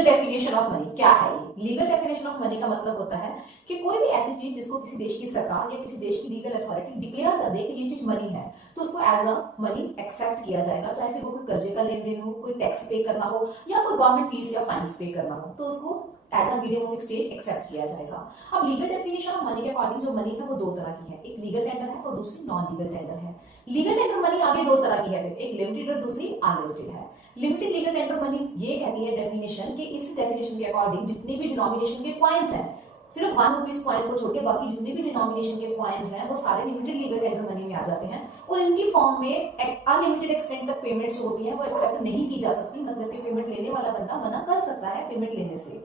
Legal definition of money क्या है? Legal definition of money का मतलब होता है कि कोई भी ऐसी चीज जिसको किसी देश की सरकार या किसी देश की लीगल अथॉरिटी डिक्लेयर कर दे कि ये चीज मनी है, तो उसको एज अ मनी एक्सेप्ट किया जाएगा, चाहे फिर वो कोई कर्जे का लेन देन हो, कोई टैक्स पे करना हो या कोई गवर्नमेंट फीस या फाइन्स पे करना हो, तो उसको as a medium of exchange accept किया जाएगा। अब लीगल डेफिनेशन ऑफ मनी के अकॉर्डिंग जो मनी है वो दो तरह की है, एक लीगल टेंडर है और दूसरी नॉन लीगल टेंडर है। लीगल टेंडर मनी आगे दो तरह की है, फिर एक लिमिटेड और दूसरी अनलिमिटेड है। लिमिटेड लीगल टेंडर मनी ये कहती है डेफिनेशन कि इस डेफिनेशन के अकॉर्डिंग जितने भी डिनोमिनेशन के कॉइन्स हैं, सिर्फ 1 रुपीस कॉइन को छोड़ के बाकी जितने भी डिनोमिनेशन के कॉइन्स हैं वो सारे लिमिटेड लीगल टेंडर मनी में आ जाते हैं और इनकी फॉर्म में अनलिमिटेड एक्सटेंट तक पेमेंट्स होती है वो एक्सेप्ट नहीं की जा सकती, मतलब कि पेमेंट लेने वाला बंदा मना कर सकता है पेमेंट लेने से।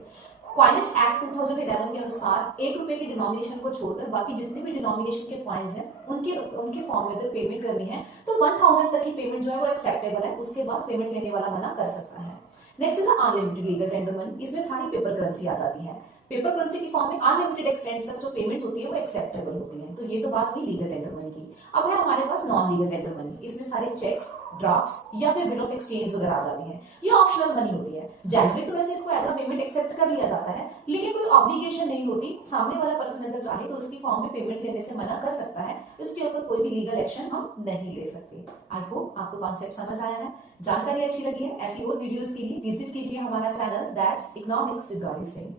कॉइनेज एक्ट 2011 के अनुसार 1 रुपए के डिनोमिनेशन को छोड़कर बाकी जितने भी डिनोमिनेशन के कॉइन्स हैं उनके फॉर्म में अगर पेमेंट करनी है तो 1000 तक की पेमेंट जो है वो एक्सेप्टेबल है, उसके बाद पेमेंट लेने वाला मना कर सकता है। Next is unlimited legal tender money, इसमें सारी पेपर करेंसी आ जाती है। पेपर करेंसी की फॉर्म में अनलिमिटेड एक्सटेंट्स तक जो पेमेंट्स होती है वो एक्सेप्टेबल होती है। तो ये तो बात हुई लीगल टेंडर मनी की। अब है हमारे पास नॉन लीगल टेंडर मनी, इसमें सारे चेक्स, ड्राफ्ट्स या फिर बिल ऑफ एक्सचेंज वगैरह आ जाती है। ये ऑप्शनल मनी होती है, जनरली तो वैसे इसको एज अ पेमेंट एक्सेप्ट कर लिया जाता है, लेकिन कोई ऑब्लिगेशन नहीं होती, सामने वाला पर्सन अगर चाहे तो उसकी फॉर्म में पेमेंट लेने से मना कर सकता है, इसके ऊपर कोई भी लीगल एक्शन हम नहीं ले सकते। आई होप आपको कॉन्सेप्ट समझ आया है, जानकारी अच्छी लगी है। ऐसी और वीडियोस के लिए विजिट कीजिए हमारा channel that's economics with Gauri Singh.